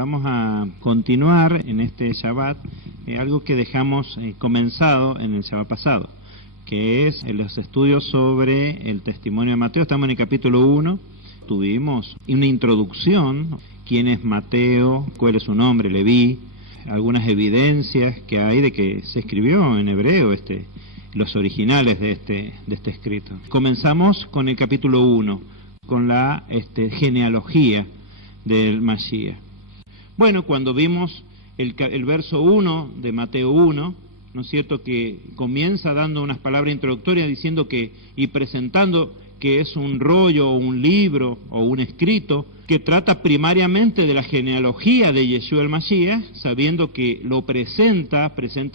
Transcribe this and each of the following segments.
Vamos a continuar en este Shabbat algo que dejamos comenzado en el Shabbat pasado, que es los estudios sobre el testimonio de Mateo. Estamos en el capítulo 1, tuvimos una introducción, quién es Mateo, cuál es su nombre, Leví, algunas evidencias que hay de que se escribió en hebreo los originales de este escrito. Comenzamos con el capítulo 1, con la genealogía del Mashiach. Bueno, cuando vimos el verso 1 de Mateo 1, ¿no es cierto?, que comienza dando unas palabras introductorias diciendo que, y presentando que es un rollo o un libro o un escrito que trata primariamente de la genealogía de Yeshua el Mashiach, sabiendo que lo presenta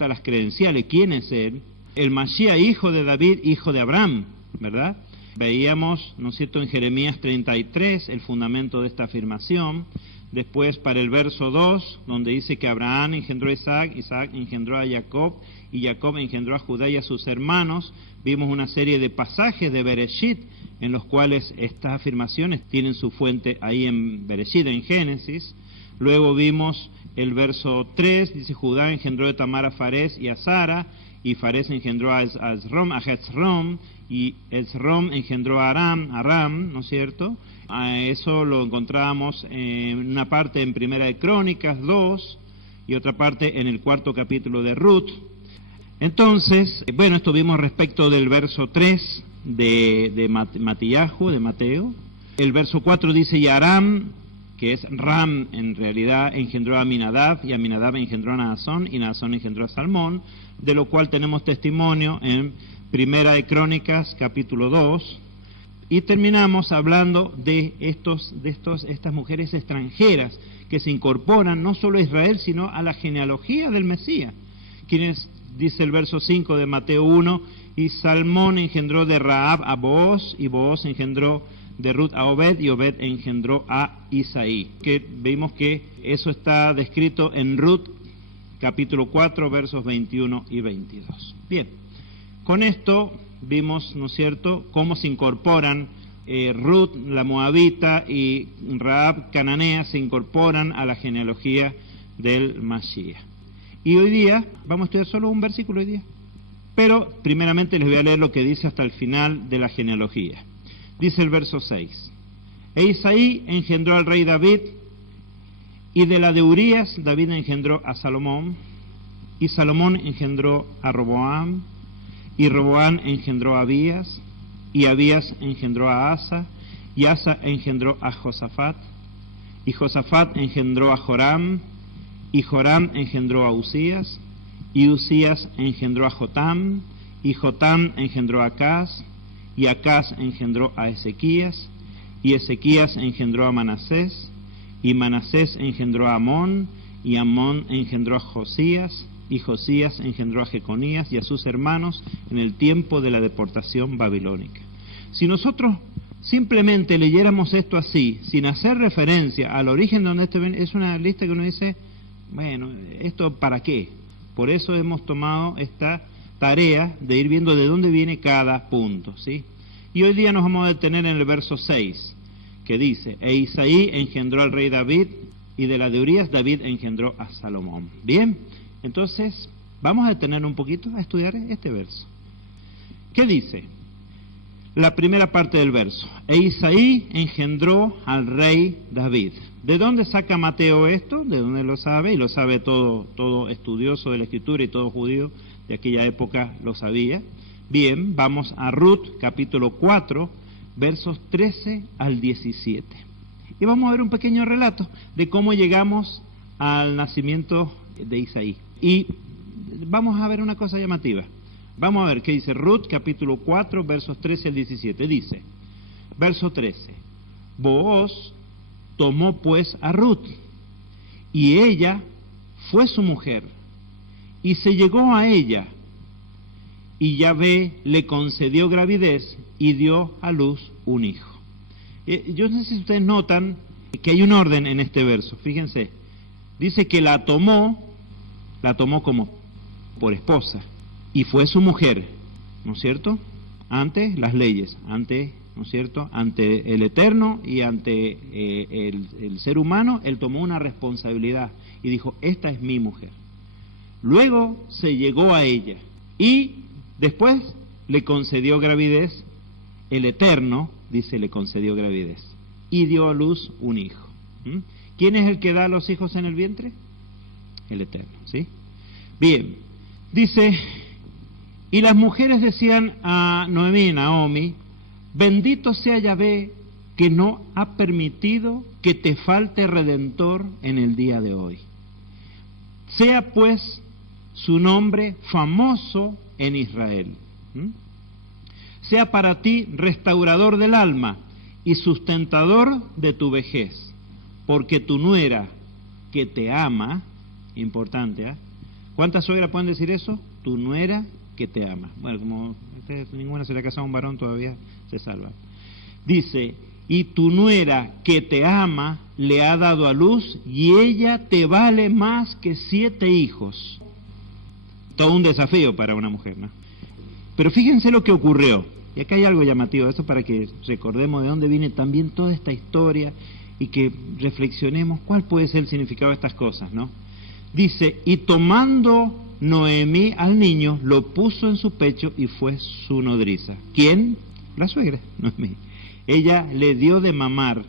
las credenciales, quién es él, el Mashiach, hijo de David, hijo de Abraham, ¿verdad? Veíamos, ¿no es cierto?, en Jeremías 33 el fundamento de esta afirmación. Después para el verso 2, donde dice que Abraham engendró a Isaac, Isaac engendró a Jacob, y Jacob engendró a Judá y a sus hermanos, vimos una serie de pasajes de Bereshit, en los cuales estas afirmaciones tienen su fuente ahí en Bereshit, en Génesis. Luego vimos el verso 3, dice Judá engendró de Tamar a Fares y a Sara, y Fares engendró a Hezrom, y Hezrom engendró a Aram, ¿no es cierto? A eso lo encontrábamos en una parte en Primera de Crónicas 2 y otra parte en el 4º capítulo de Ruth. Entonces, bueno, esto vimos respecto del verso 3 de Matillahu, de Mateo. El verso 4 dice, y Aram, que es Ram en realidad, engendró a Aminadab, y Aminadab engendró a Naasón, y Naasón engendró a Salmón, de lo cual tenemos testimonio en Primera de Crónicas, capítulo 2, y terminamos hablando de estas mujeres extranjeras que se incorporan no solo a Israel, sino a la genealogía del Mesías, quienes, dice el verso 5 de Mateo 1, y Salmón engendró de Rahab a Booz, y Booz engendró de Ruth a Obed, y Obed engendró a Isaí, que vimos que eso está descrito en Ruth, capítulo 4, versos 21 y 22. Bien, con esto vimos, ¿no es cierto?, cómo se incorporan Ruth, la moabita, y Rahab, cananea, se incorporan a la genealogía del Mashiach. Y hoy día, vamos a estudiar solo un versículo hoy día, pero primeramente les voy a leer lo que dice hasta el final de la genealogía. Dice el verso 6, e Isaí engendró al rey David, y de la de Urías David engendró a Salomón, y Salomón engendró a Roboam, y Roboam engendró a Abías, y Abías engendró a Asa, y Asa engendró a Josafat, y Josafat engendró a Joram, y Joram engendró a Usías, y Usías engendró a Jotam, y Jotam engendró a Acaz, y Acaz engendró a Ezequías, y Ezequías engendró a Manasés, y Manasés engendró a Amón, y Amón engendró a Josías, y Josías engendró a Jeconías y a sus hermanos en el tiempo de la deportación babilónica. Si nosotros simplemente leyéramos esto así, sin hacer referencia al origen de donde esto viene, es una lista que uno dice, bueno, ¿esto para qué? Por eso hemos tomado esta tarea de ir viendo de dónde viene cada punto, ¿sí? Y hoy día nos vamos a detener en el verso 6, que dice, e Isaí engendró al rey David, y de la de Urías David engendró a Salomón. Bien, entonces vamos a detener un poquito a estudiar este verso. ¿Qué dice? La primera parte del verso, e Isaí engendró al rey David. ¿De dónde saca Mateo esto? ¿De dónde lo sabe? Y lo sabe todo estudioso de la Escritura y todo judío de aquella época lo sabía. Bien, vamos a Ruth, capítulo 4, versos 13 al 17. Y vamos a ver un pequeño relato de cómo llegamos al nacimiento de Isaí. Y vamos a ver una cosa llamativa. Vamos a ver qué dice Ruth, capítulo 4, versos 13 al 17. Dice, verso 13, Booz tomó pues a Ruth, y ella fue su mujer, y se llegó a ella, y Yahvé le concedió gravidez, y dio a luz un hijo. Yo no sé si ustedes notan que hay un orden en este verso, fíjense. Dice que la tomó como por esposa, y fue su mujer, ¿no es cierto? Ante las leyes, ante ¿no es cierto?, ante el Eterno y ante el ser humano, él tomó una responsabilidad y dijo, esta es mi mujer. Luego se llegó a ella y después le concedió gravidez, el Eterno, dice, le concedió gravidez y dio a luz un hijo. ¿Quién es el que da a los hijos en el vientre? El Eterno, ¿sí? Bien, dice, y las mujeres decían a Noemí y Naomi, bendito sea Yahvé que no ha permitido que te falte redentor en el día de hoy. Sea pues su nombre famoso en Israel. Sea para ti restaurador del alma y sustentador de tu vejez, porque tu nuera que te ama, importante, ¿eh? ¿Cuántas suegras pueden decir eso? Tu nuera que te ama. Bueno, como ninguna se le ha casado a un varón, todavía se salva. Dice, y tu nuera que te ama le ha dado a luz y ella te vale más que 7 hijos. Todo un desafío para una mujer, ¿no? Pero fíjense lo que ocurrió. Y acá hay algo llamativo, esto para que recordemos de dónde viene también toda esta historia y que reflexionemos cuál puede ser el significado de estas cosas, ¿no? Dice, y tomando Noemí al niño, lo puso en su pecho y fue su nodriza. ¿Quién? La suegra, Noemí. Ella le dio de mamar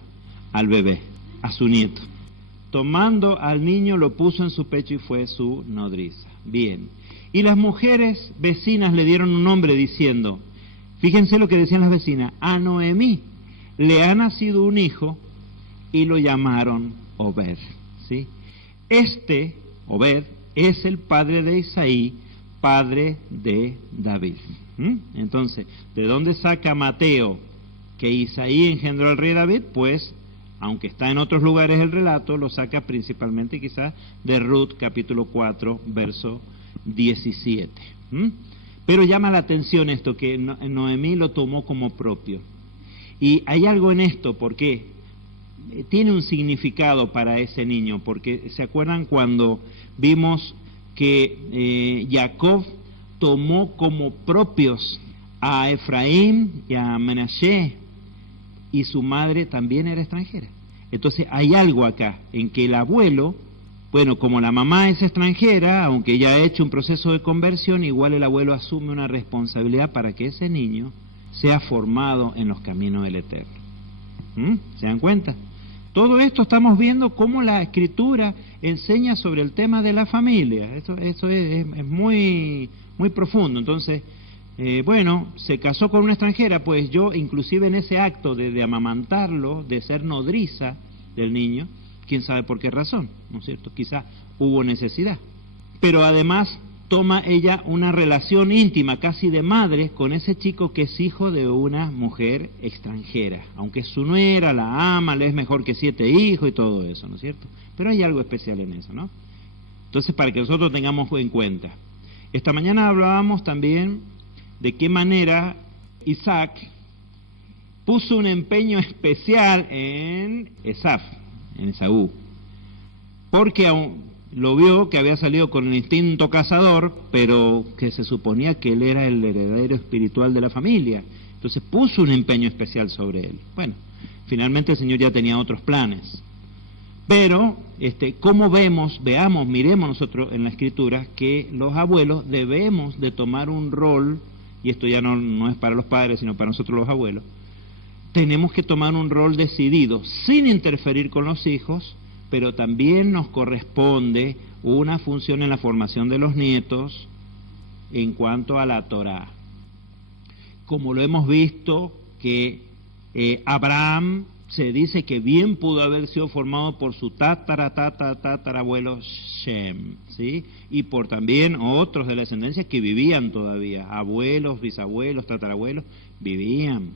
al bebé, a su nieto. Tomando al niño, lo puso en su pecho y fue su nodriza. Bien. Y las mujeres vecinas le dieron un nombre diciendo, fíjense lo que decían las vecinas, a Noemí le ha nacido un hijo y lo llamaron Obed, ¿sí? Obed, es el padre de Isaí, padre de David. Entonces, ¿de dónde saca Mateo que Isaí engendró al rey David? Pues, aunque está en otros lugares el relato, lo saca principalmente quizás de Ruth, capítulo 4, verso 17. Pero llama la atención esto, que Noemí lo tomó como propio. Y hay algo en esto, porque tiene un significado para ese niño, porque ¿se acuerdan cuando vimos que Jacob tomó como propios a Efraín y a Menashe, y su madre también era extranjera? Entonces hay algo acá, en que el abuelo, bueno, como la mamá es extranjera, aunque ella ha hecho un proceso de conversión, igual el abuelo asume una responsabilidad para que ese niño sea formado en los caminos del Eterno. ¿Se dan cuenta? Todo esto estamos viendo cómo la Escritura enseña sobre el tema de la familia. Esto es muy, muy profundo. Entonces, bueno, se casó con una extranjera, pues yo, inclusive en ese acto de amamantarlo, de ser nodriza del niño, quién sabe por qué razón, ¿no es cierto? Quizás hubo necesidad. Pero además toma ella una relación íntima, casi de madre, con ese chico que es hijo de una mujer extranjera. Aunque su nuera la ama, le es mejor que 7 hijos y todo eso, ¿no es cierto? Pero hay algo especial en eso, ¿no? Entonces, para que nosotros tengamos en cuenta. Esta mañana hablábamos también de qué manera Isaac puso un empeño especial en Esaú, porque aún lo vio que había salido con el instinto cazador, pero que se suponía que él era el heredero espiritual de la familia. Entonces puso un empeño especial sobre él. Bueno, finalmente el Señor ya tenía otros planes. Pero, como miremos nosotros en la Escritura que los abuelos debemos de tomar un rol, y esto ya no es para los padres, sino para nosotros los abuelos, tenemos que tomar un rol decidido, sin interferir con los hijos, pero también nos corresponde una función en la formación de los nietos en cuanto a la Torá. Como lo hemos visto, que Abraham se dice que bien pudo haber sido formado por su tatarabuelo Shem, ¿sí? Y por también otros de la descendencia que vivían todavía, abuelos, bisabuelos, tatarabuelos, vivían.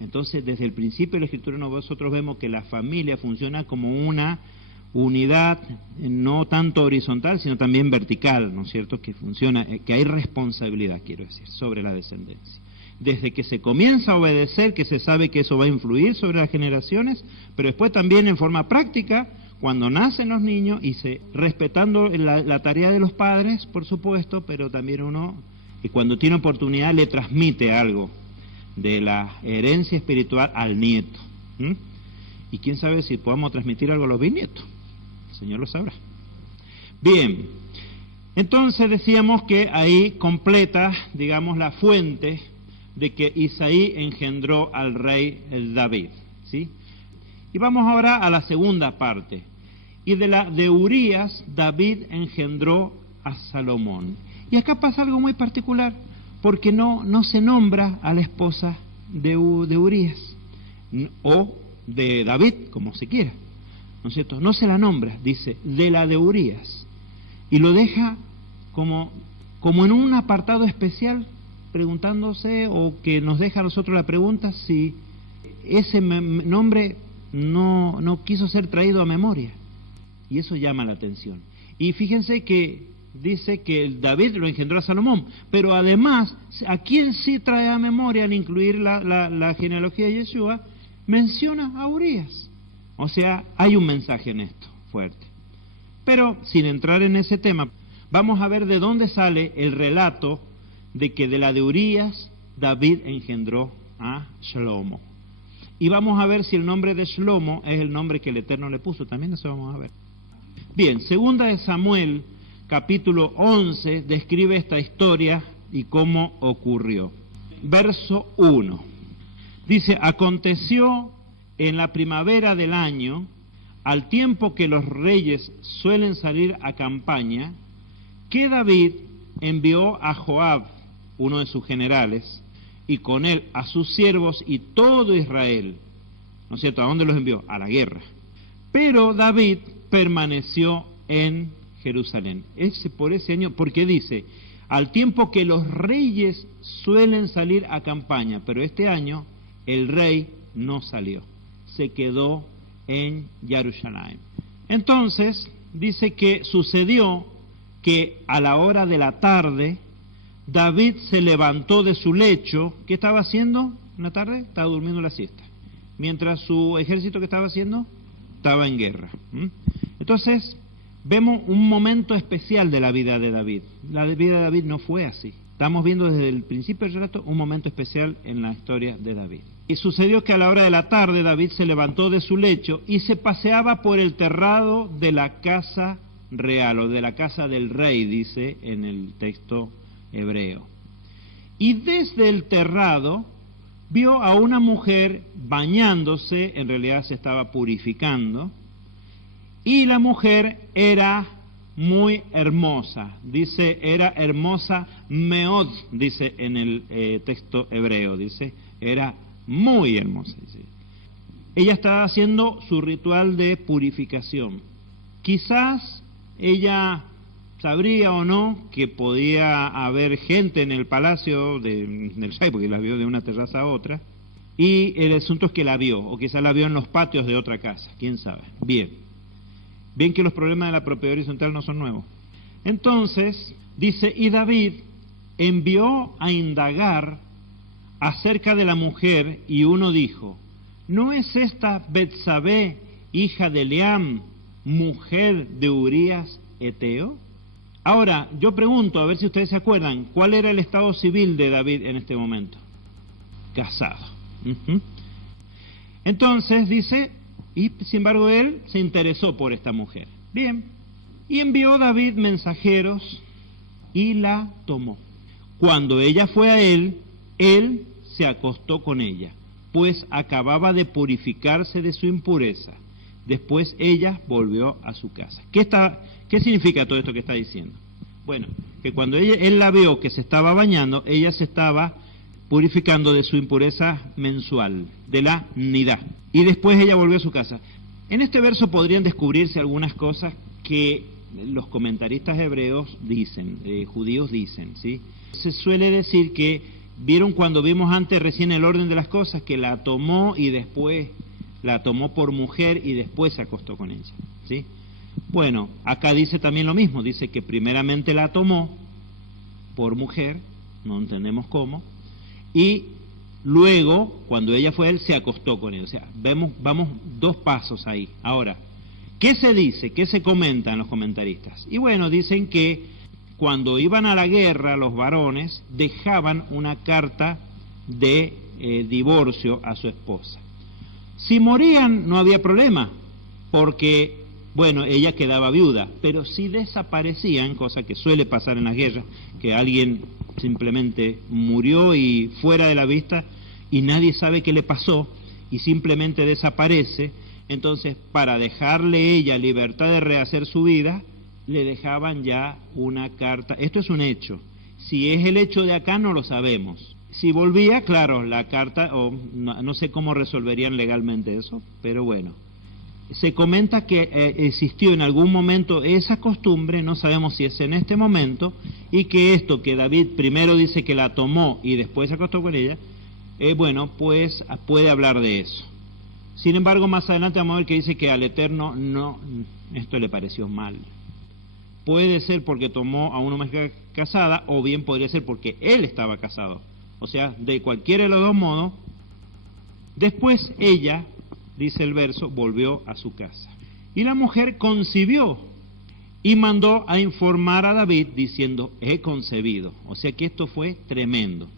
Entonces, desde el principio de la Escritura nosotros vemos que la familia funciona como una unidad, no tanto horizontal, sino también vertical, ¿no es cierto?, que funciona, que hay responsabilidad, quiero decir, sobre la descendencia. Desde que se comienza a obedecer, que se sabe que eso va a influir sobre las generaciones, pero después también en forma práctica, cuando nacen los niños, y respetando la tarea de los padres, por supuesto, pero también uno, que cuando tiene oportunidad, le transmite algo de la herencia espiritual al nieto. Y quién sabe si podamos transmitir algo a los bisnietos. El Señor lo sabrá. Bien, entonces decíamos que ahí completa, digamos, la fuente de que Isaí engendró al rey David, ¿sí? Y vamos ahora a la segunda parte. Y de Urías, David engendró a Salomón. Y acá pasa algo muy particular, porque no se nombra a la esposa de Urías, o de David, como se quiera, ¿no es cierto? No se la nombra, dice, de Urías. Y lo deja como en un apartado especial, preguntándose, o que nos deja a nosotros la pregunta, si ese nombre no quiso ser traído a memoria. Y eso llama la atención. Y fíjense que dice que David lo engendró a Salomón, pero además, ¿a quién sí trae a memoria al incluir la genealogía de Yeshua? Menciona a Urías. O sea, hay un mensaje en esto, fuerte. Pero, sin entrar en ese tema, vamos a ver de dónde sale el relato de que de Urías, David engendró a Shlomo. Y vamos a ver si el nombre de Shlomo es el nombre que el Eterno le puso. También eso vamos a ver. Bien, segunda de Samuel, capítulo 11, describe esta historia y cómo ocurrió. Verso 1. Dice, aconteció en la primavera del año, al tiempo que los reyes suelen salir a campaña, que David envió a Joab, uno de sus generales, y con él a sus siervos y todo Israel. ¿No es cierto? ¿A dónde los envió? A la guerra. Pero David permaneció en Jerusalén. Por ese año, porque dice, al tiempo que los reyes suelen salir a campaña, pero este año el rey no salió, se quedó en Jerusalén. Entonces, dice que sucedió que a la hora de la tarde, David se levantó de su lecho. ¿Qué estaba haciendo en la tarde? Estaba durmiendo la siesta. Mientras su ejército, ¿qué estaba haciendo? Estaba en guerra. Entonces, vemos un momento especial de la vida de David. La vida de David no fue así. Estamos viendo desde el principio del relato un momento especial en la historia de David. Y sucedió que a la hora de la tarde David se levantó de su lecho y se paseaba por el terrado de la casa real, o de la casa del rey, dice en el texto hebreo. Y desde el terrado vio a una mujer bañándose, en realidad se estaba purificando, y la mujer era muy hermosa, dice, era hermosa meod, dice en el texto hebreo, dice, era muy hermosa, dice. Ella estaba haciendo su ritual de purificación. Quizás ella sabría o no que podía haber gente en el palacio del rey, porque la vio de una terraza a otra, y el asunto es que la vio, o quizás la vio en los patios de otra casa, quién sabe. Bien que los problemas de la propiedad horizontal no son nuevos. Entonces, dice, y David envió a indagar acerca de la mujer, y uno dijo, ¿no es esta Betsabé, hija de Eliam, mujer de Urías Eteo? Ahora, yo pregunto, a ver si ustedes se acuerdan, ¿cuál era el estado civil de David en este momento? Casado. Entonces, dice, y sin embargo él se interesó por esta mujer. Bien, y envió David mensajeros y la tomó. Cuando ella fue a él, él se acostó con ella, pues acababa de purificarse de su impureza. Después ella volvió a su casa. ¿Qué significa todo esto que está diciendo? Bueno, que cuando él la vio que se estaba bañando, ella se estaba purificando de su impureza mensual, de la nidá. Y después ella volvió a su casa. En este verso podrían descubrirse algunas cosas que los comentaristas hebreos dicen, judíos dicen, ¿sí? Se suele decir que vieron cuando vimos antes recién el orden de las cosas, que la tomó y después la tomó por mujer y después se acostó con ella, ¿sí? Bueno, acá dice también lo mismo, dice que primeramente la tomó por mujer, no entendemos cómo, y luego, cuando ella fue a él, se acostó con él. O sea, vamos dos pasos ahí. Ahora, ¿qué se dice? ¿Qué se comenta en los comentaristas? Y bueno, dicen que cuando iban a la guerra los varones dejaban una carta de divorcio a su esposa. Si morían no había problema, porque, bueno, ella quedaba viuda, pero si desaparecían, cosa que suele pasar en las guerras, que alguien simplemente murió y fuera de la vista y nadie sabe qué le pasó y simplemente desaparece, entonces para dejarle ella libertad de rehacer su vida, le dejaban ya una carta. Esto es un hecho. Si es el hecho de acá no lo sabemos. Si volvía, claro, la carta, o no sé cómo resolverían legalmente eso, pero bueno. Se comenta que existió en algún momento esa costumbre, no sabemos si es en este momento, y que esto que David primero dice que la tomó y después se acostó con ella, bueno, pues puede hablar de eso. Sin embargo, más adelante vamos a ver que dice que al Eterno no, esto le pareció mal. Puede ser porque tomó a una mujer casada, o bien podría ser porque él estaba casado. O sea, de cualquiera de los dos modos. Después ella, dice el verso, volvió a su casa. Y la mujer concibió y mandó a informar a David diciendo, he concebido. O sea que esto fue tremendo.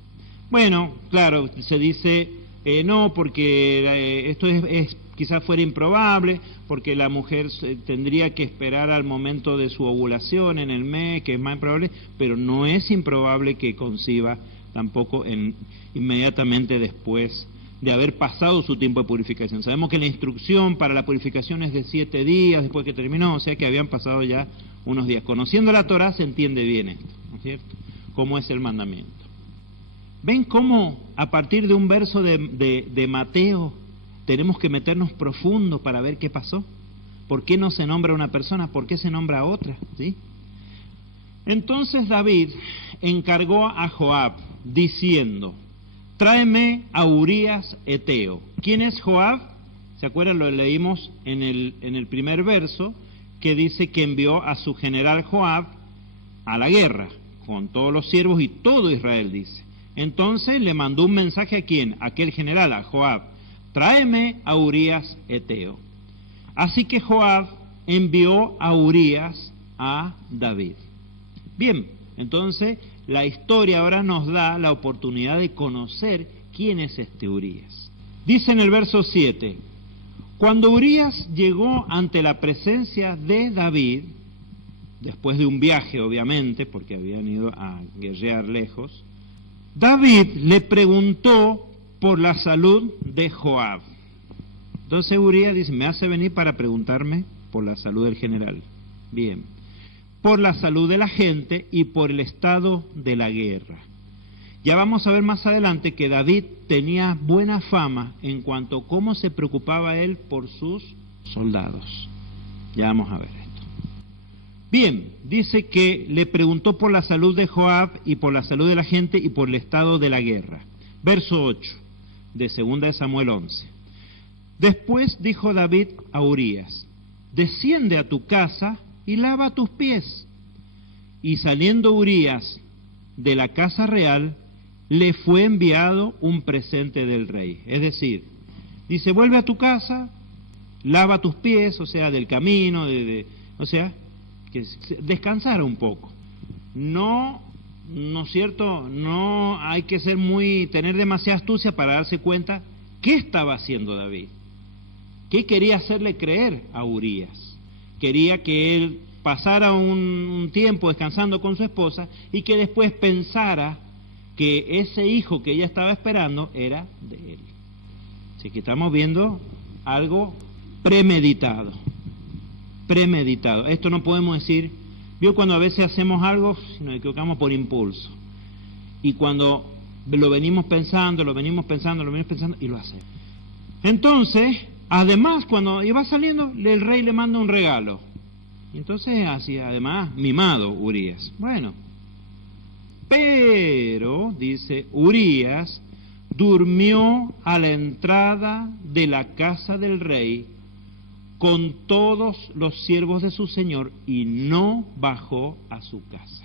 Bueno, claro, se dice, no, porque esto es quizás fuera improbable, porque la mujer tendría que esperar al momento de su ovulación en el mes, que es más improbable, pero no es improbable que conciba tampoco inmediatamente después de haber pasado su tiempo de purificación. Sabemos que la instrucción para la purificación es de 7 días después que terminó, o sea que habían pasado ya unos días. Conociendo la Torá se entiende bien esto, ¿no es cierto? Cómo es el mandamiento. ¿Ven cómo a partir de un verso de Mateo tenemos que meternos profundo para ver qué pasó? ¿Por qué no se nombra a una persona? ¿Por qué se nombra a otra? ¿Sí? Entonces David encargó a Joab diciendo, tráeme a Urías Eteo. ¿Quién es Joab? ¿Se acuerdan? Lo leímos en el primer verso, que dice que envió a su general Joab a la guerra, con todos los siervos y todo Israel, dice. Entonces le mandó un mensaje a ¿quién? A aquel general, a Joab, tráeme a Urías Eteo. Así que Joab envió a Urías a David. Bien, entonces la historia ahora nos da la oportunidad de conocer quién es este Urías. Dice en el verso 7, cuando Urías llegó ante la presencia de David, después de un viaje obviamente, porque habían ido a guerrear lejos, David le preguntó por la salud de Joab. Entonces Urías dice, me hace venir para preguntarme por la salud del general. Bien, por la salud de la gente y por el estado de la guerra. Ya vamos a ver más adelante que David tenía buena fama en cuanto a cómo se preocupaba él por sus soldados. Ya vamos a ver esto. Bien, dice que le preguntó por la salud de Joab y por la salud de la gente y por el estado de la guerra. Verso 8 de 2 de Samuel 11. Después dijo David a Urías, desciende a tu casa y lava tus pies. Y saliendo Urías de la casa real, le fue enviado un presente del rey. Es decir, dice, vuelve a tu casa, lava tus pies, o sea, del camino, o sea, que descansara un poco. No es cierto, no hay que tener demasiada astucia para darse cuenta qué estaba haciendo David. ¿Qué quería hacerle creer a Urías? Quería que él pasara un tiempo descansando con su esposa y que después pensara que ese hijo que ella estaba esperando era de él. Así que estamos viendo algo premeditado. Premeditado. Esto no podemos decir, vio cuando a veces hacemos algo, nos equivocamos por impulso. Y cuando lo venimos pensando y lo hacemos. Entonces, además, cuando iba saliendo, el rey le manda un regalo. Entonces, así, además, mimado Urías. Bueno, pero, dice, Urías durmió a la entrada de la casa del rey con todos los siervos de su señor y no bajó a su casa.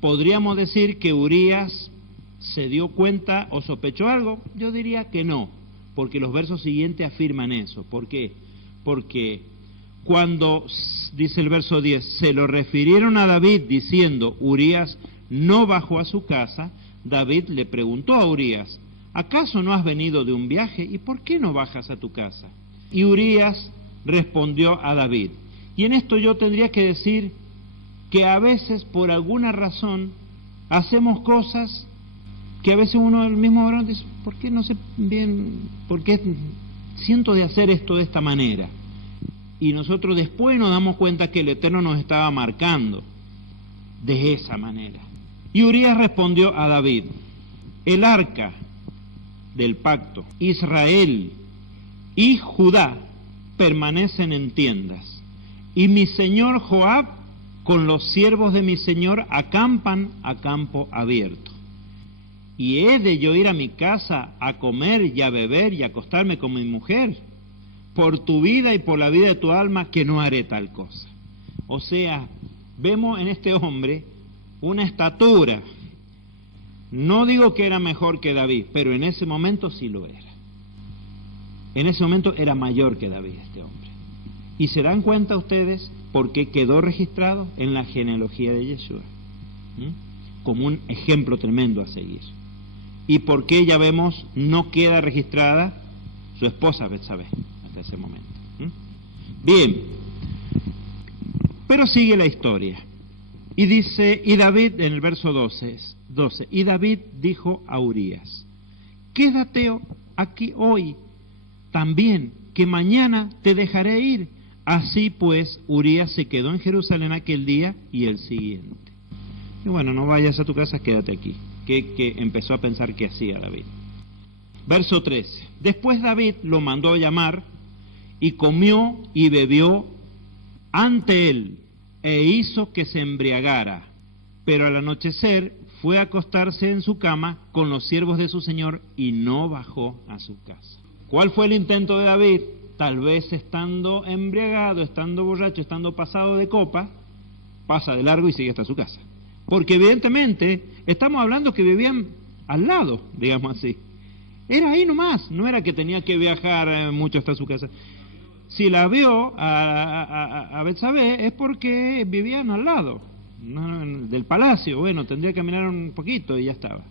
¿Podríamos decir que Urías se dio cuenta o sospechó algo? Yo diría que no, porque los versos siguientes afirman eso. ¿Por qué? Porque cuando, dice el verso 10, se lo refirieron a David diciendo, Urías no bajó a su casa, David le preguntó a Urías, ¿acaso no has venido de un viaje? ¿Y por qué no bajas a tu casa? Y Urías respondió a David. Y en esto yo tendría que decir que a veces, por alguna razón, hacemos cosas que a veces uno, el mismo varón, dice, ¿por qué no sé bien, por qué siento de hacer esto de esta manera? Y nosotros después nos damos cuenta que el Eterno nos estaba marcando de esa manera. Y Urías respondió a David, el arca del pacto, Israel y Judá permanecen en tiendas, y mi señor Joab con los siervos de mi señor acampan a campo abierto. ¿Y he de yo ir a mi casa a comer y a beber y a acostarme con mi mujer? Por tu vida y por la vida de tu alma que no haré tal cosa. O sea, vemos en este hombre una estatura. No digo que era mejor que David, pero en ese momento sí lo era. En ese momento era mayor que David este hombre. Y se dan cuenta ustedes por qué quedó registrado en la genealogía de Yeshua, como un ejemplo tremendo a seguir. Y por qué, ya vemos, no queda registrada su esposa Betsabé hasta ese momento. Bien, pero sigue la historia. Y dice, y David, en el verso 12, y David dijo a Urías, quédate aquí hoy también, que mañana te dejaré ir. Así pues, Urías se quedó en Jerusalén aquel día y el siguiente. Y bueno, no vayas a tu casa, quédate aquí. Que empezó a pensar que hacía David. Verso 13. Después David lo mandó a llamar y comió y bebió ante él e hizo que se embriagara. Pero al anochecer fue a acostarse en su cama con los siervos de su señor y no bajó a su casa. ¿Cuál fue el intento de David? Tal vez estando embriagado, estando borracho, estando pasado de copa, pasa de largo y sigue hasta su casa. Porque evidentemente estamos hablando que vivían al lado, digamos así. Era ahí nomás, no era que tenía que viajar mucho hasta su casa. Si la vio a Betsabé es porque vivían al lado, ¿no? Del palacio. Bueno, tendría que caminar un poquito y ya estaba.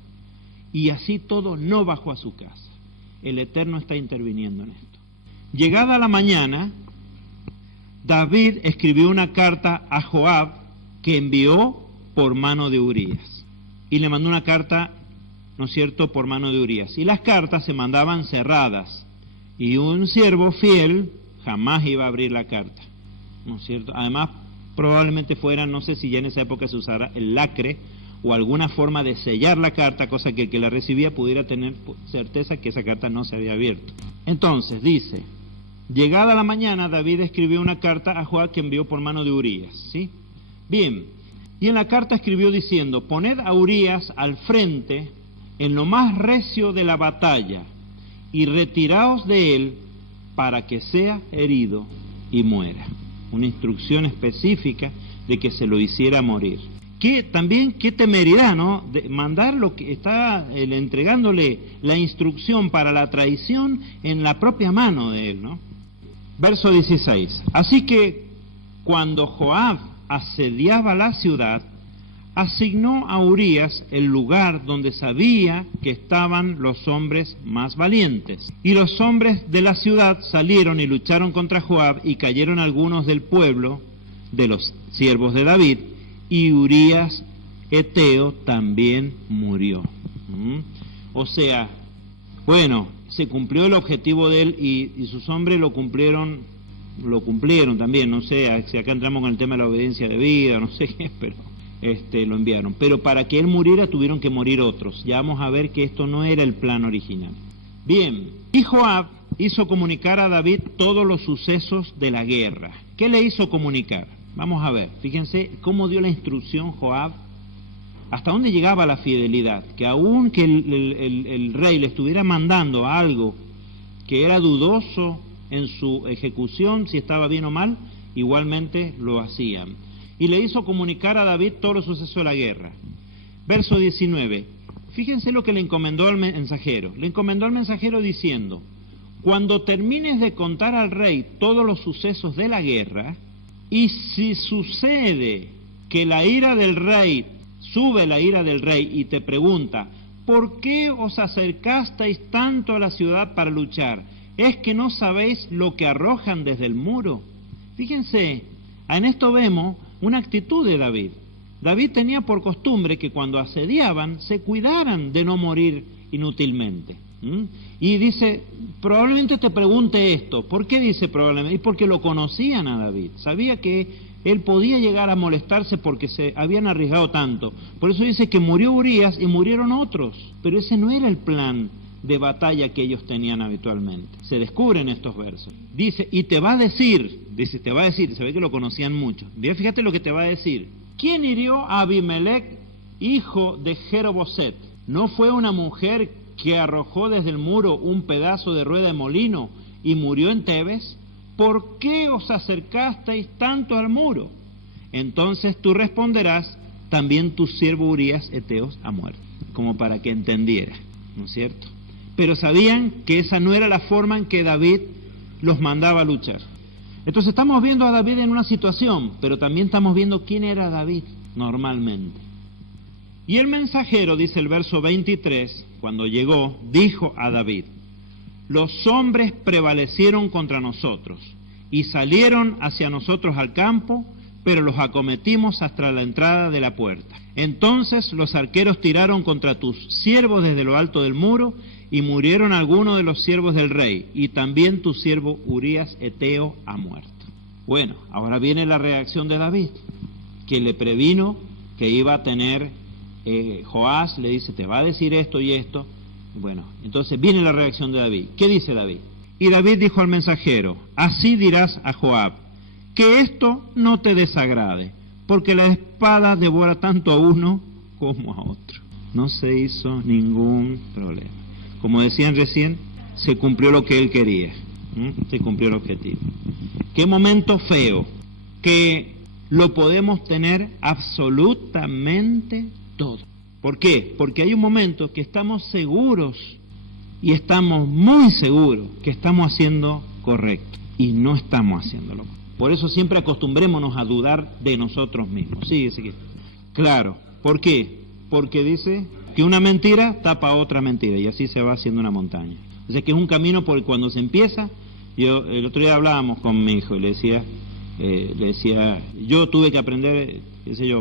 Y así todo no bajó a su casa. El Eterno está interviniendo en esto. Llegada la mañana, David escribió una carta a Joab que envió por mano de Urías. Y le mandó una carta, ¿no es cierto?, por mano de Urías. Y las cartas se mandaban cerradas. Y un siervo fiel jamás iba a abrir la carta, ¿no es cierto? Además, probablemente fuera, no sé si ya en esa época se usara el lacre o alguna forma de sellar la carta, cosa que el que la recibía pudiera tener certeza que esa carta no se había abierto. Entonces, dice, llegada la mañana, David escribió una carta a Joab que envió por mano de Urías, ¿sí? Bien, y en la carta escribió diciendo, poned a Urías al frente en lo más recio de la batalla y retiraos de él para que sea herido y muera. Una instrucción específica de que se lo hiciera morir. Que también, qué temeridad, ¿no? De mandar lo que está entregándole la instrucción para la traición en la propia mano de él, ¿no? Verso 16. Así que cuando Joab asediaba la ciudad, asignó a Urías el lugar donde sabía que estaban los hombres más valientes. Y los hombres de la ciudad salieron y lucharon contra Joab, y cayeron algunos del pueblo, de los siervos de David, y Urías Eteo también murió. O sea, bueno, se cumplió el objetivo de él, y sus hombres lo cumplieron también. No sé si acá entramos con el tema de la obediencia de vida, no sé qué, pero lo enviaron. Pero para que él muriera tuvieron que morir otros. Ya vamos a ver que esto no era el plan original. Bien, y Joab hizo comunicar a David todos los sucesos de la guerra. ¿Qué le hizo comunicar? Vamos a ver, fíjense cómo dio la instrucción Joab, hasta dónde llegaba la fidelidad, que aun que el rey le estuviera mandando algo que era dudoso en su ejecución, si estaba bien o mal, igualmente lo hacían. Y le hizo comunicar a David todos los sucesos de la guerra. Verso 19, fíjense lo que le encomendó al mensajero. Le encomendó al mensajero diciendo, cuando termines de contar al rey todos los sucesos de la guerra, y si sucede que la ira del rey, sube la ira del rey y te pregunta, ¿por qué os acercasteis tanto a la ciudad para luchar? ¿Es que no sabéis lo que arrojan desde el muro? Fíjense, en esto vemos una actitud de David. David tenía por costumbre que cuando asediaban se cuidaran de no morir inútilmente. Y dice, probablemente te pregunte esto. ¿Por qué dice probablemente? Es porque lo conocían a David. Sabía que él podía llegar a molestarse porque se habían arriesgado tanto. Por eso dice que murió Urías y murieron otros. Pero ese no era el plan de batalla que ellos tenían habitualmente. Se descubren estos versos. Dice, y te va a decir, se ve que lo conocían mucho. Fíjate lo que te va a decir. ¿Quién hirió a Abimelech, hijo de Jeroboset? ¿No fue una mujer que arrojó desde el muro un pedazo de rueda de molino y murió en Tebes? ¿Por qué os acercasteis tanto al muro? Entonces tú responderás, también tu siervo Urías Eteo ha muerto. Como para que entendiera, ¿no es cierto? Pero sabían que esa no era la forma en que David los mandaba a luchar. Entonces estamos viendo a David en una situación, pero también estamos viendo quién era David normalmente. Y el mensajero, dice el verso 23, cuando llegó, dijo a David, los hombres prevalecieron contra nosotros y salieron hacia nosotros al campo, pero los acometimos hasta la entrada de la puerta. Entonces los arqueros tiraron contra tus siervos desde lo alto del muro y murieron algunos de los siervos del rey, y también tu siervo Urías Eteo ha muerto. Bueno, ahora viene la reacción de David, que le previno que iba a tener Joás, le dice, te va a decir esto y esto. Bueno, entonces viene la reacción de David. ¿Qué dice David? Y David dijo al mensajero, así dirás a Joab, que esto no te desagrade, porque la espada devora tanto a uno como a otro. No se hizo ningún problema. Como decían recién, se cumplió lo que él quería. Se cumplió el objetivo. Qué momento feo, que lo podemos tener absolutamente todo. ¿Por qué? Porque hay un momento que estamos seguros, y estamos muy seguros, que estamos haciendo correcto, y no estamos haciéndolo. Por eso siempre acostumbrémonos a dudar de nosotros mismos. Sigue. Claro, ¿por qué? Porque dice que una mentira tapa otra mentira, y así se va haciendo una montaña. O sea que es un camino por el cuando se empieza. El otro día hablábamos con mi hijo y le decía, yo tuve que aprender,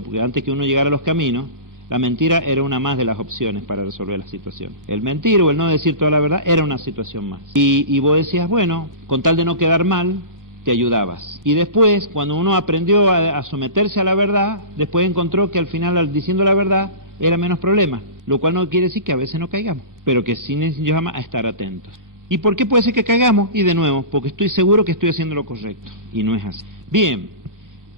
porque antes que uno llegara a los caminos, la mentira era una más de las opciones para resolver la situación. El mentir o el no decir toda la verdad era una situación más. Y vos decías, bueno, con tal de no quedar mal, te ayudabas. Y después, cuando uno aprendió a someterse a la verdad, después encontró que al final, diciendo la verdad, era menos problema. Lo cual no quiere decir que a veces no caigamos, pero que sí nos llama a estar atentos. ¿Y por qué puede ser que caigamos? Y de nuevo, porque estoy seguro que estoy haciendo lo correcto. Y no es así. Bien,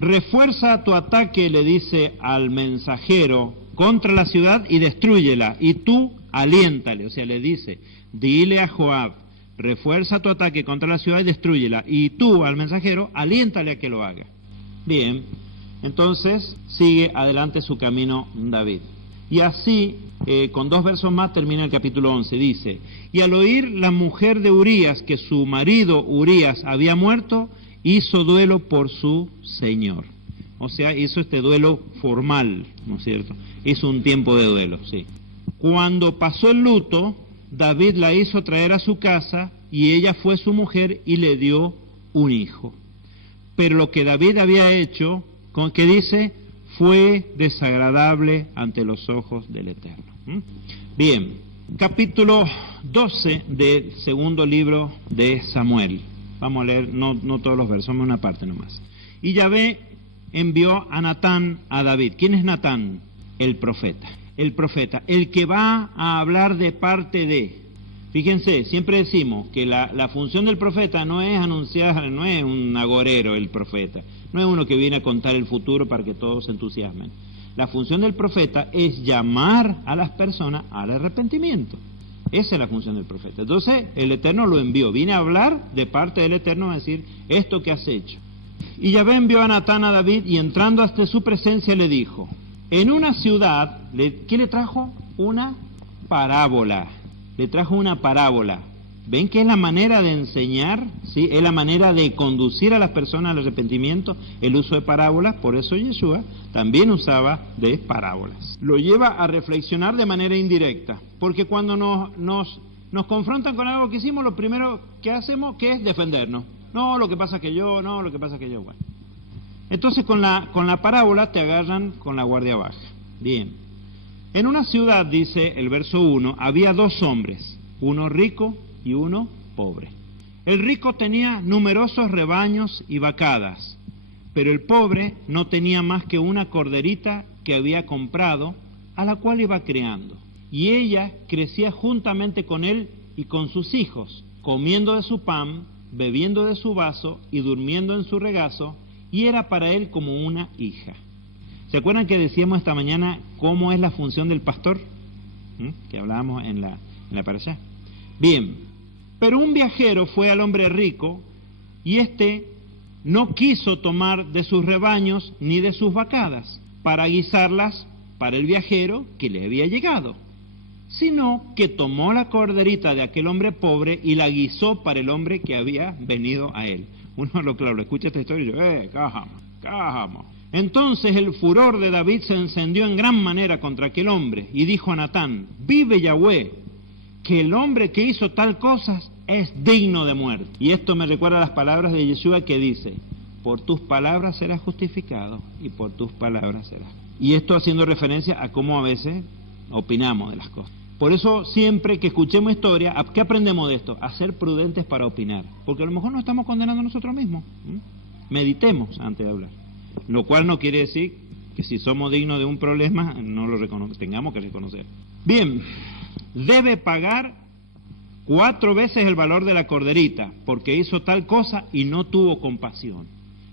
refuerza tu ataque, le dice al mensajero, contra la ciudad y destrúyela. Y tú aliéntale, o sea, le dice, dile a Joab, refuerza tu ataque contra la ciudad y destrúyela. Y tú, al mensajero, aliéntale a que lo haga. Bien, entonces sigue adelante su camino David. Y así, con 2 versos más, termina el capítulo 11. Dice, y al oír la mujer de Urías que su marido Urías había muerto, hizo duelo por su señor. O sea, hizo este duelo formal, ¿no es cierto? Hizo un tiempo de duelo, sí. Cuando pasó el luto, David la hizo traer a su casa, y ella fue su mujer y le dio un hijo. Pero lo que David había hecho, ¿qué dice? Fue desagradable ante los ojos del Eterno. Bien, capítulo 12 del segundo libro de Samuel. Vamos a leer, no todos los versos, una parte nomás. Y Yahvé envió a Natán a David. ¿Quién es Natán? El profeta. El profeta, el que va a hablar de parte de. Fíjense, siempre decimos que la función del profeta no es anunciar, no es un agorero el profeta, no es uno que viene a contar el futuro para que todos se entusiasmen. La función del profeta es llamar a las personas al arrepentimiento. Esa es la función del profeta. Entonces, el Eterno lo envió, viene a hablar de parte del Eterno, a decir, esto que has hecho. Y Yahvé envió a Natán a David, y entrando hasta su presencia le dijo, en una ciudad, ¿qué le trajo? Una parábola. Le trajo una parábola. ¿Ven que es la manera de enseñar? ¿Sí? Es la manera de conducir a las personas al arrepentimiento, el uso de parábolas. Por eso Yeshua también usaba de parábolas. Lo lleva a reflexionar de manera indirecta, porque cuando nos confrontan con algo que hicimos, lo primero que hacemos que es defendernos. No, lo que pasa es que yo, no, lo que pasa es que yo, bueno. Entonces con la parábola te agarran con la guardia baja. Bien. En una ciudad, dice el verso 1, había 2 hombres, uno rico y uno pobre. El rico tenía numerosos rebaños y vacadas, pero el pobre no tenía más que una corderita que había comprado, a la cual iba criando. Y ella crecía juntamente con él y con sus hijos, comiendo de su pan, bebiendo de su vaso y durmiendo en su regazo, y era para él como una hija. ¿Se acuerdan que decíamos esta mañana cómo es la función del pastor? Que hablábamos en la parashá. Bien, pero un viajero fue al hombre rico, y éste no quiso tomar de sus rebaños ni de sus vacadas, para guisarlas para el viajero que le había llegado, sino que tomó la corderita de aquel hombre pobre y la guisó para el hombre que había venido a él. Uno claro, escucha esta historia y dice, cájamo. Entonces el furor de David se encendió en gran manera contra aquel hombre, y dijo a Natán, vive Yahweh, que el hombre que hizo tal cosas es digno de muerte. Y esto me recuerda a las palabras de Yeshua que dice, por tus palabras serás justificado y por tus palabras serás. Y esto haciendo referencia a cómo a veces opinamos de las cosas. Por eso siempre que escuchemos historia, ¿qué aprendemos de esto? A ser prudentes para opinar, porque a lo mejor nos estamos condenando a nosotros mismos. Meditemos antes de hablar, lo cual no quiere decir que si somos dignos de un problema no lo tengamos que reconocer. Bien, debe pagar 4 veces el valor de la corderita, porque hizo tal cosa y no tuvo compasión.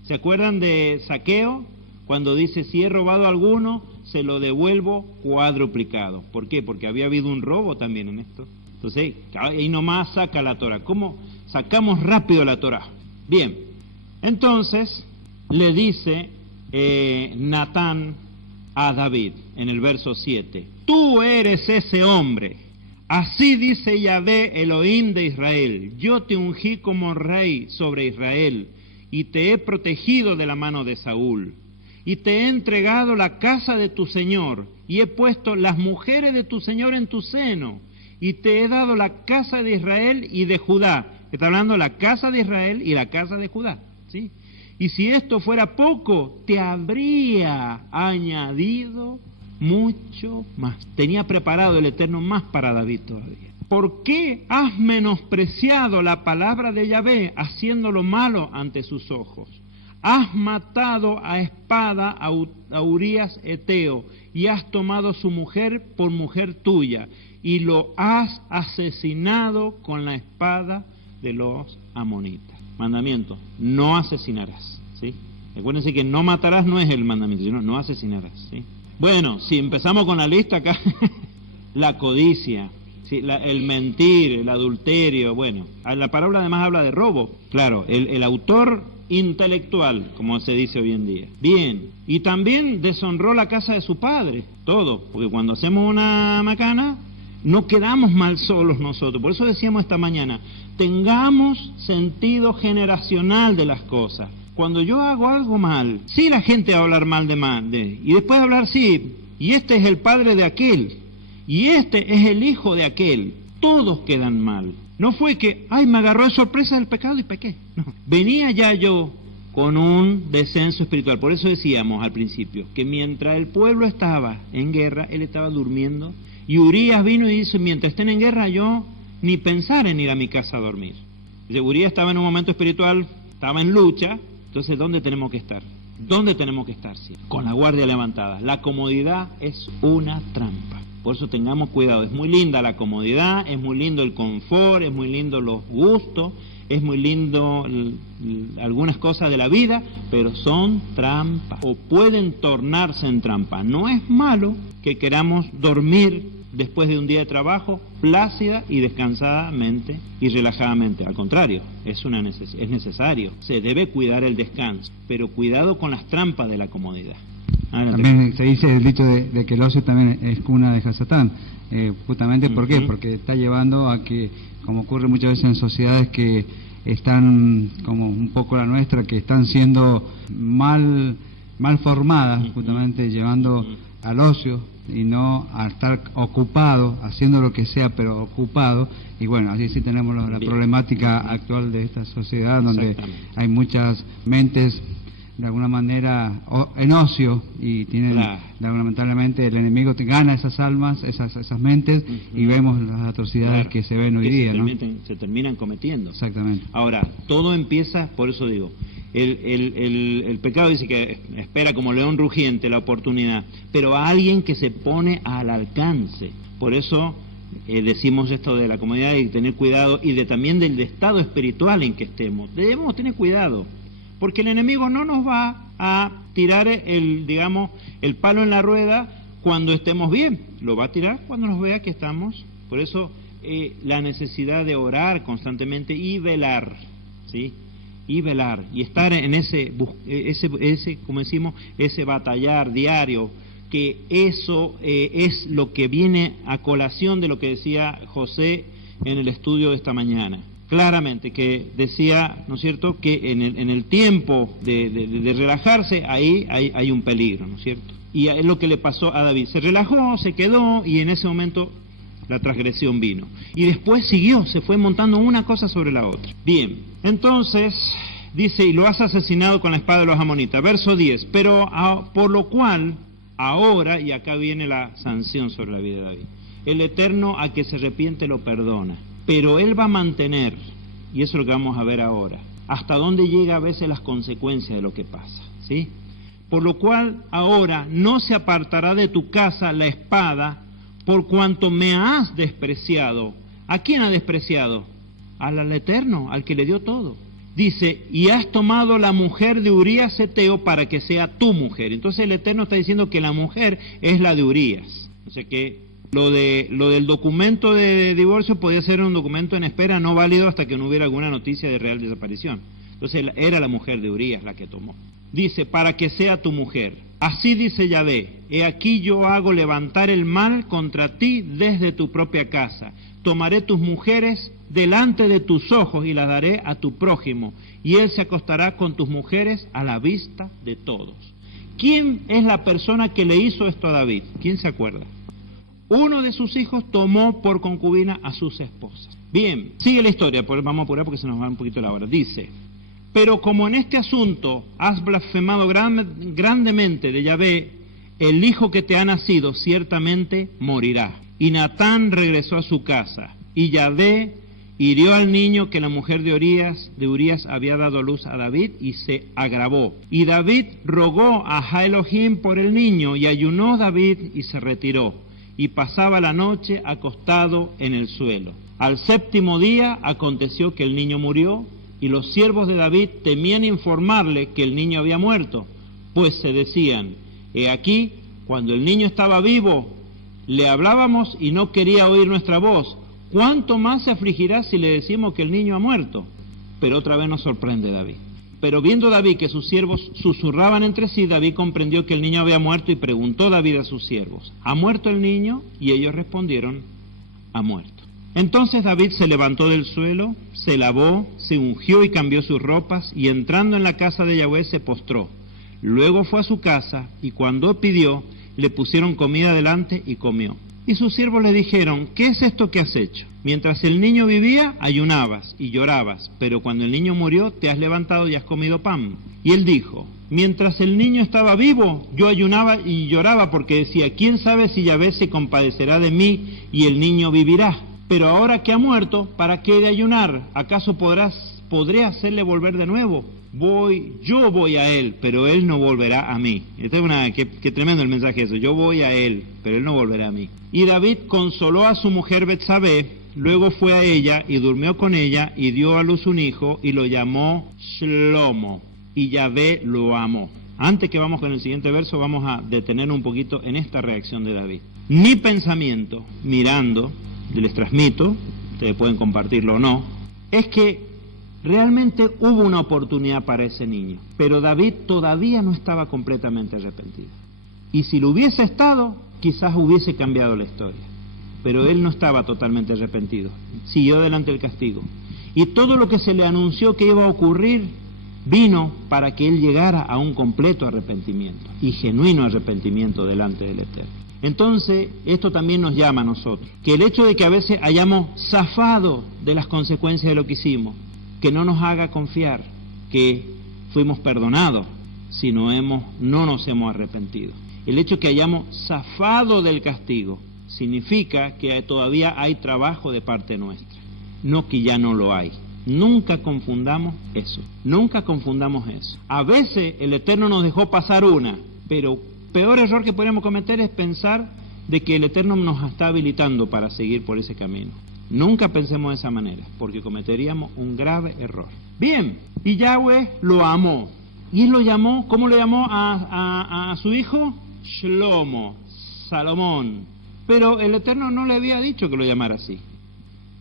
¿Se acuerdan de Zaqueo? Cuando dice, si he robado a alguno, se lo devuelvo cuadruplicado. ¿Por qué? Porque había habido un robo también en esto. Entonces, ahí nomás saca la Torah. ¿Cómo sacamos rápido la Torah? Bien, entonces le dice Natán a David, en el verso 7, tú eres ese hombre. Así dice Yahvé, Elohim de Israel, yo te ungí como rey sobre Israel, y te he protegido de la mano de Saúl, y te he entregado la casa de tu Señor, y he puesto las mujeres de tu Señor en tu seno, y te he dado la casa de Israel y de Judá. Está hablando la casa de Israel y la casa de Judá, ¿sí? Y si esto fuera poco, te habría añadido mucho más. Tenía preparado el Eterno más para David todavía. ¿Por qué has menospreciado la palabra de Yahvé, haciendo lo malo ante sus ojos? Has matado a espada a Urías Eteo, y has tomado su mujer por mujer tuya, y lo has asesinado con la espada de los amonitas. Mandamiento, no asesinarás, ¿sí? Recuérdense que no matarás no es el mandamiento, sino no asesinarás, ¿sí? Bueno, si empezamos con la lista acá, la codicia, ¿sí? El mentir, el adulterio, bueno, la parábola además habla de robo, claro, el autor intelectual, como se dice hoy en día. Bien, y también deshonró la casa de su padre, todo, porque cuando hacemos una macana, no quedamos mal solos nosotros. Por eso decíamos esta mañana, tengamos sentido generacional de las cosas. Cuando yo hago algo mal, sí la gente va a hablar mal y después de hablar, sí, y este es el padre de aquel, y este es el hijo de aquel, todos quedan mal. No fue que, ay, me agarró de sorpresa del pecado y pequé. No, venía ya yo con un descenso espiritual. Por eso decíamos al principio, que mientras el pueblo estaba en guerra, él estaba durmiendo, y Urías vino y dice, mientras estén en guerra, yo ni pensar en ir a mi casa a dormir. Urías estaba en un momento espiritual, estaba en lucha. Entonces, ¿dónde tenemos que estar? ¿Dónde tenemos que estar? Sí, con la guardia levantada. La comodidad es una trampa. Por eso tengamos cuidado. Es muy linda la comodidad, es muy lindo el confort, es muy lindo los gustos, es muy lindo algunas cosas de la vida, pero son trampas o pueden tornarse en trampa. No es malo que queramos dormir después de un día de trabajo plácida y descansadamente y relajadamente. Al contrario, es necesario. Se debe cuidar el descanso, pero cuidado con las trampas de la comodidad. También se dice el dicho de que el ocio también es cuna de Satán. justamente ¿por qué? Porque está llevando a que, como ocurre muchas veces en sociedades que están como un poco la nuestra, que están siendo mal formadas, justamente llevando al ocio y no a estar ocupado, haciendo lo que sea, pero ocupado. Y bueno, así sí tenemos la problemática actual de esta sociedad, donde hay muchas mentes de alguna manera en ocio, y tienen, lamentablemente el enemigo gana esas almas, esas mentes, y vemos las atrocidades que se ven hoy día, ¿no? Se terminan cometiendo. Exactamente. Ahora, todo empieza, por eso digo, el pecado dice que espera como león rugiente la oportunidad, pero a alguien que se pone al alcance. Por eso decimos esto de la comodidad y tener cuidado, y también del estado espiritual en que estemos. Debemos tener cuidado, porque el enemigo no nos va a tirar el palo en la rueda cuando estemos bien, lo va a tirar cuando nos vea que estamos. Por eso la necesidad de orar constantemente y velar, ¿sí? Y velar, y estar en ese como decimos, ese batallar diario, que eso es lo que viene a colación de lo que decía José en el estudio de esta mañana. Claramente, que decía, ¿no es cierto?, que en el tiempo de relajarse, ahí hay un peligro, ¿no es cierto? Y es lo que le pasó a David. Se relajó, se quedó, y en ese momento la transgresión vino. Y después siguió, se fue montando una cosa sobre la otra. Bien, entonces dice, y lo has asesinado con la espada de los amonitas. Verso 10, pero por lo cual, ahora, y acá viene la sanción sobre la vida de David, el Eterno a que se arrepiente lo perdona. Pero Él va a mantener, y eso es lo que vamos a ver ahora, hasta dónde llega a veces las consecuencias de lo que pasa, ¿sí? Por lo cual ahora no se apartará de tu casa la espada, por cuanto me has despreciado. ¿A quién ha despreciado? Al Eterno, al que le dio todo. Dice, y has tomado la mujer de Urías Heteo para que sea tu mujer. Entonces el Eterno está diciendo que la mujer es la de Urías. O sea que lo del documento de divorcio podía ser un documento en espera no válido hasta que no hubiera alguna noticia de real desaparición. Entonces era la mujer de Urías la que tomó. Dice, para que sea tu mujer. Así dice Yahvé, he aquí yo hago levantar el mal contra ti desde tu propia casa. Tomaré tus mujeres delante de tus ojos y las daré a tu prójimo, y él se acostará con tus mujeres a la vista de todos. ¿Quién es la persona que le hizo esto a David? ¿Quién se acuerda? Uno de sus hijos tomó por concubina a sus esposas. Bien, sigue la historia, vamos a apurar porque se nos va un poquito la hora. Dice, pero como en este asunto has blasfemado grandemente de Yahvé, el hijo que te ha nacido ciertamente morirá. Y Natán regresó a su casa, y Yahvé hirió al niño que la mujer de Urías había dado a luz a David, y se agravó. Y David rogó a Elohim por el niño, y ayunó David y se retiró, y pasaba la noche acostado en el suelo. Al séptimo día aconteció que el niño murió, y los siervos de David temían informarle que el niño había muerto, pues se decían, he aquí, cuando el niño estaba vivo, le hablábamos y no quería oír nuestra voz. ¿Cuánto más se afligirá si le decimos que el niño ha muerto? Pero otra vez nos sorprende David. Pero viendo David que sus siervos susurraban entre sí, David comprendió que el niño había muerto y preguntó David a sus siervos, ¿ha muerto el niño? Y ellos respondieron, ha muerto. Entonces David se levantó del suelo, se lavó, se ungió y cambió sus ropas, y entrando en la casa de Yahvé se postró. Luego fue a su casa, y cuando pidió, le pusieron comida delante y comió. Y sus siervos le dijeron, ¿qué es esto que has hecho? Mientras el niño vivía, ayunabas y llorabas, pero cuando el niño murió, te has levantado y has comido pan. Y él dijo, mientras el niño estaba vivo, yo ayunaba y lloraba porque decía, ¿quién sabe si Yahvé se compadecerá de mí y el niño vivirá? Pero ahora que ha muerto, ¿para qué he de ayunar? ¿Acaso podré hacerle volver de nuevo? Yo voy a él, pero él no volverá a mí. Qué tremendo el mensaje eso. Yo voy a él, pero él no volverá a mí. Y David consoló a su mujer Betsabé, luego fue a ella y durmió con ella y dio a luz un hijo y lo llamó Shlomo. Y Yahvé lo amó. Antes que vamos con el siguiente verso, vamos a detener un poquito en esta reacción de David. Mi pensamiento, mirando, les transmito, ustedes pueden compartirlo o no, es que realmente hubo una oportunidad para ese niño, pero David todavía no estaba completamente arrepentido. Y si lo hubiese estado, quizás hubiese cambiado la historia. pero él no estaba totalmente arrepentido, siguió adelante el castigo. Y todo lo que se le anunció que iba a ocurrir vino para que él llegara a un completo arrepentimiento y genuino arrepentimiento delante del Eterno. Entonces, esto también nos llama a nosotros, que el hecho de que a veces hayamos zafado de las consecuencias de lo que hicimos, que no nos haga confiar que fuimos perdonados si no nos hemos arrepentido. El hecho de que hayamos zafado del castigo significa que todavía hay trabajo de parte nuestra, no que ya no lo hay. Nunca confundamos eso, nunca confundamos eso. A veces el Eterno nos dejó pasar una, pero peor error que podemos cometer es pensar de que el Eterno nos está habilitando para seguir por ese camino. Nunca pensemos de esa manera, porque cometeríamos un grave error. Bien, y Yahweh lo amó. ¿Y él lo llamó? ¿Cómo lo llamó a su hijo? Shlomo, Salomón. Pero el Eterno no le había dicho que lo llamara así.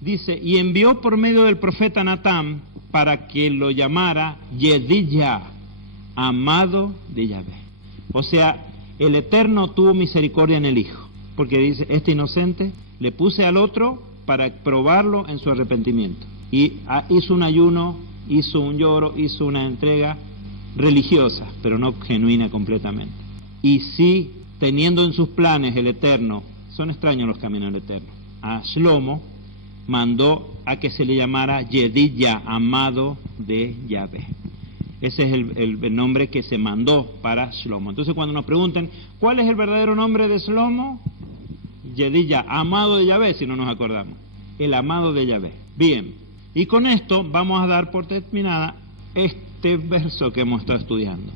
Dice, y envió por medio del profeta Natán para que lo llamara Yedidya, amado de Yahvé. O sea, el Eterno tuvo misericordia en el hijo, porque dice, este inocente le puse al otro para probarlo en su arrepentimiento. Y hizo un ayuno, hizo un lloro, hizo una entrega religiosa, pero no genuina completamente. Y sí, teniendo en sus planes el Eterno, son extraños los caminos del Eterno, a Shlomo mandó a que se le llamara Yedidya, amado de Yahvé. Ese es el nombre que se mandó para Shlomo. Entonces cuando nos preguntan, ¿cuál es el verdadero nombre de Shlomo? Yedidya, amado de Yahvé, si no nos acordamos. El amado de Yahvé. Bien, y con esto vamos a dar por terminada este verso que hemos estado estudiando.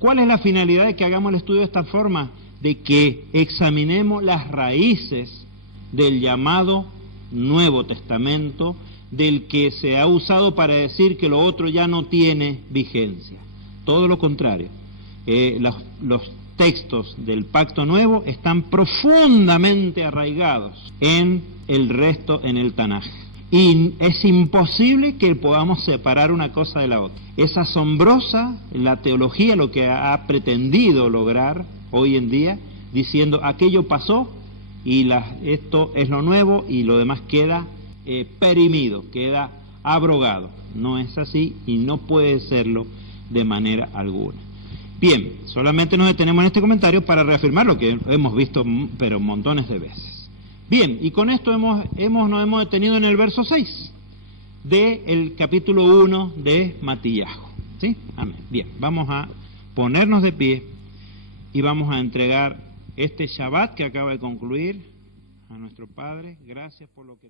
¿Cuál es la finalidad de que hagamos el estudio de esta forma? De que examinemos las raíces del llamado Nuevo Testamento, del que se ha usado para decir que lo otro ya no tiene vigencia. Todo lo contrario. Los textos del Pacto Nuevo están profundamente arraigados en el resto, en el Tanaj. Y es imposible que podamos separar una cosa de la otra. Es asombrosa la teología, lo que ha pretendido lograr hoy en día, diciendo aquello pasó y esto es lo nuevo y lo demás queda perimido, queda abrogado. No es así y no puede serlo de manera alguna. Bien, solamente nos detenemos en este comentario para reafirmar lo que hemos visto pero montones de veces. Bien, y con esto nos hemos detenido en el verso 6 del capítulo 1 de Matíyahu. ¿Sí? Amén. Bien, vamos a ponernos de pie y vamos a entregar este Shabbat que acaba de concluir a nuestro Padre. Gracias por lo que